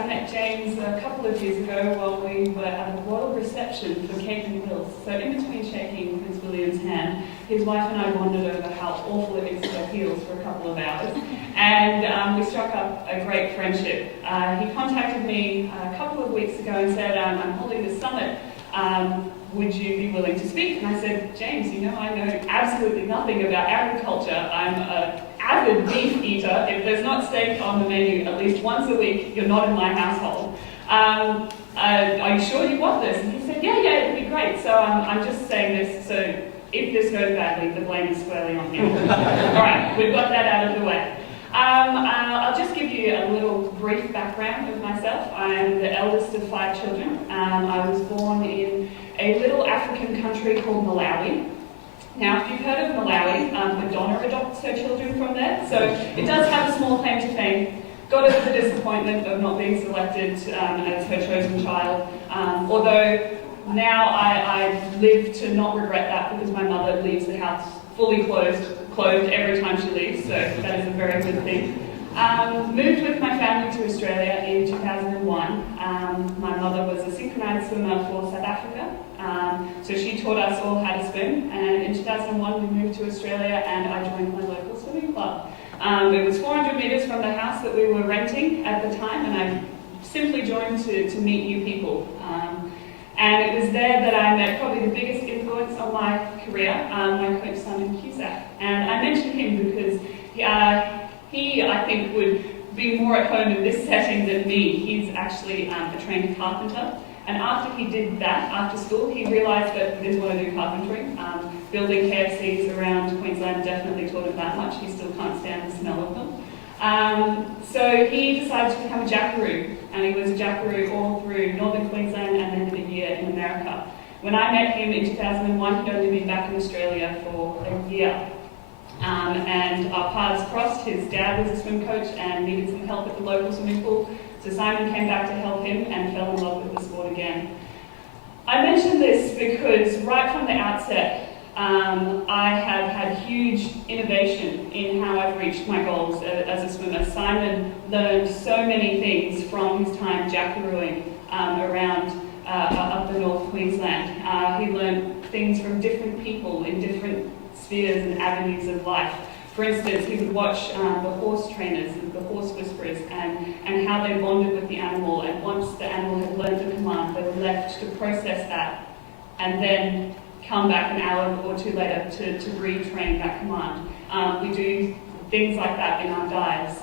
I met James a couple of years ago while we were at a royal reception for Cate and Will's. So in between shaking Prince William's hand, his wife and I wandered over how awful it is to wear heels for a couple of hours. And we struck up a great friendship. He contacted me a couple of weeks ago and said, I'm holding this summit. Would you be willing to speak? And I said, James, you know, I know absolutely nothing about agriculture. I'm an avid beef eater. If there's not steak on the menu at least once a week, you're not in my household. Are you sure you want this? And he said, yeah, it'd be great. So I'm just saying this, so if this goes badly, the blame is squarely on him. All right, we've got that out of the way. I'll just give you a little brief background of myself. I'm the eldest of 5 children. I was born in a little African country called Malawi. Now, if you've heard of Malawi, Madonna adopts her children from there, so it does have a small claim to fame. Got over the disappointment of not being selected as her chosen child, although now I live to not regret that because my mother leaves the house fully clothed every time she leaves, so that is a very good thing. Moved with my family to Australia in 2001. My mother was a synchronised swimmer for South Africa, so she taught us all how to swim, and in 2001 we moved to Australia and I joined my local swimming club. It was 400 metres from the house that we were renting at the time, and I simply joined to meet new people. And it was there that I met probably the biggest influence on my career, my coach Simon Cusack. And I mention him because he, I think, would be more at home in this setting than me. He's actually a trained carpenter. And after he did that, after school, he realised that he didn't want to do carpentry. Building KFCs around Queensland definitely taught him that much. He still can't stand the smell of them. So he decided to become a jackaroo. And he was a jackaroo all through northern Queensland and then a year in America. When I met him in 2001, he'd only been back in Australia for a year. And our paths crossed. His dad was a swim coach and needed some help at the local swimming pool. So Simon came back to help him and fell in love with the sport again. I mention this because right from the outset, I have had huge innovation in how I've reached my goals as a swimmer. Simon learned so many things from his time jackarooing around up the North Queensland. He learned things from different people in different spheres and avenues of life. For instance, he would watch the horse trainers, the horse whisperers, and how they bonded with the animal. And once the animal had learned the command, they were left to process that and then come back an hour or two later to retrain that command. We do things like that in our dives,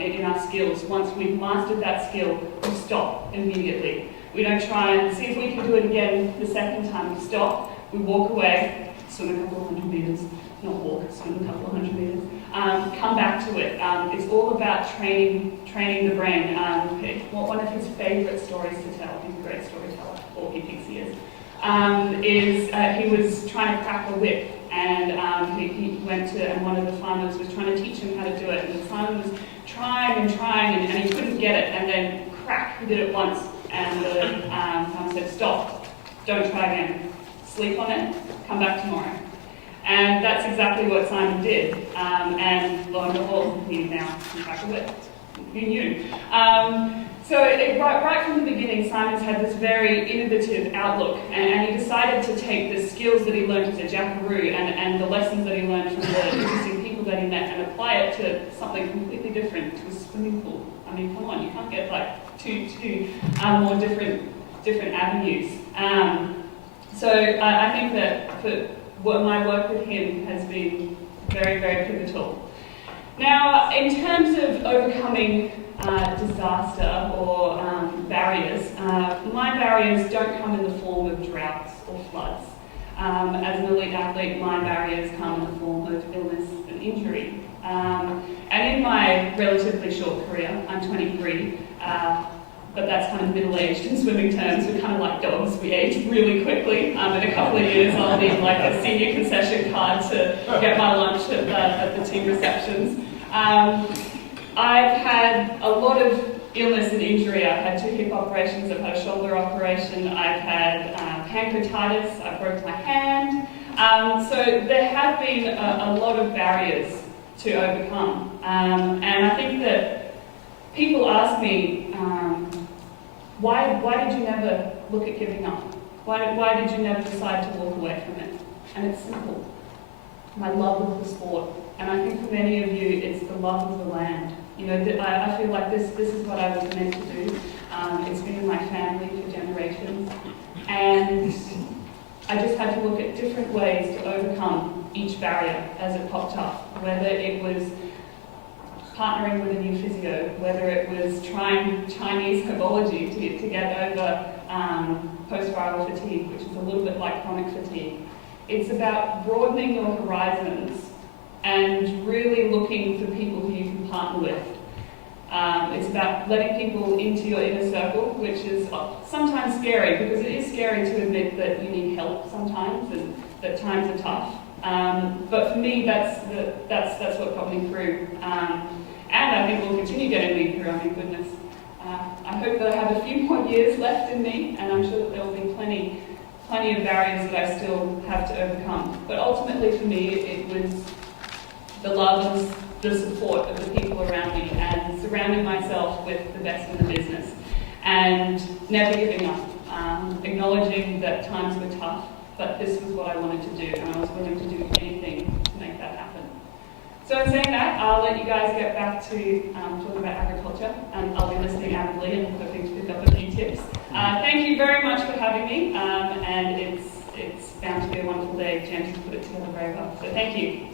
in our skills. Once we've mastered that skill, we stop immediately. We don't try and see if we can do it again the second time. We stop, we walk away, swim a couple of 100 metres, not walk, swim a couple of 100 metres, come back to it. It's all about training the brain. One of his favourite stories to tell, he's a great storyteller, or he thinks he is he was trying to crack a whip, and he went to, and one of the farmers was trying to teach him how to do it, and the farmer was trying and he couldn't get it, and then crack, he did it once, and the farmer said, stop, don't try again, sleep on it, come back tomorrow. And that's exactly what Simon did, and lo and behold, he now can crack a whip. Who knew? So right from the beginning, Simon's had this very innovative outlook, and he decided to take the skills that he learned as a jackaroo and the lessons that he learned from the interesting people that he met and apply it to something completely different, to a swimming pool. I mean, come on, you can't get like two more different avenues. So I think that my work with him has been very, very pivotal. Now, in terms of overcoming disaster or barriers, my barriers don't come in the form of droughts or floods. As an elite athlete, my barriers come in the form of illness and injury. And in my relatively short career, I'm 23, but that's kind of middle-aged in swimming terms. We're kind of like dogs, we age really quickly. In a couple of years, I'll need like a senior concession card to get my lunch at the team receptions. I've had a lot of illness and injury. I've had 2 hip operations, I've had a shoulder operation, I've had pancreatitis, I broke my hand. So there have been a lot of barriers to overcome. And I think that people ask me, why did you never look at giving up? Why did you never decide to walk away from it? And it's simple. My love of the sport. And I think for many of you, it's the love of the land. You know, I feel like this is what I was meant to do. It's been in my family for generations. And I just had to look at different ways to overcome each barrier as it popped up. Whether it was partnering with a new physio, whether it was trying Chinese herbology to get over post-viral fatigue, which is a little bit like chronic fatigue. It's about broadening your horizons and really looking for people who you can partner with. It's about letting people into your inner circle, which is sometimes scary, because it is scary to admit that you need help sometimes and that times are tough. But for me, that's what got me through. And I think will continue getting me through, I mean, goodness. I hope that I have a few more years left in me, and I'm sure that there will be plenty of barriers that I still have to overcome. But ultimately for me, it was the love and the support of the people around me, and surrounding myself with the best in the business, and never giving up, acknowledging that times were tough, but this was what I wanted to do, and I was willing to do anything to make that happen. So in saying that, I'll let you guys get back to talking about agriculture, and I'll be listening avidly and hoping to pick up a few tips. Thank you very much for having me, and it's bound to be a wonderful day. James has put it together very well, so thank you.